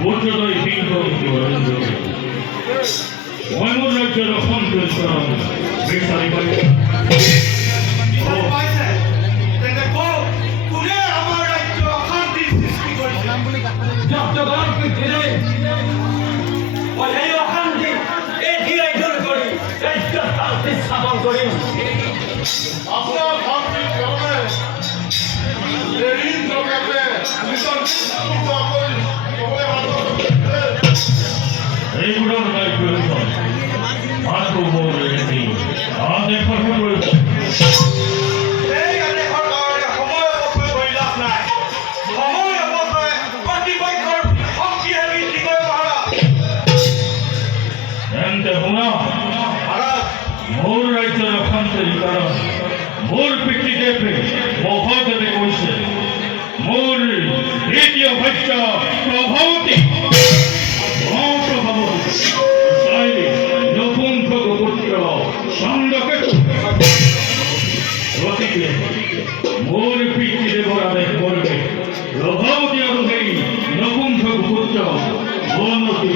পূর্যোদয় সিংহ ময়ূর রাজ্য রক্ষণ করেছিলাম স্থাপন করি আপনার ভাবছি চলবে ঋণ জমাবে আমি তো করি এইগুলোর দায় প্রয়োজন মাত্র বলে আমাদের কথা প্রয়োজন মোর রাজ্য রক্ষান্তরী কারণ মোর পিতৃ দেবে মহোদয় কৈছে মোর দ্বিতীয় ভক্ত প্রভূতি নপুংসক পুত্র সংরক্ষক গতিকে মোর পিতৃ দেবর আদেশ করবে প্রভূতি অনুযায়ী নপুংসক পুত্র বনতি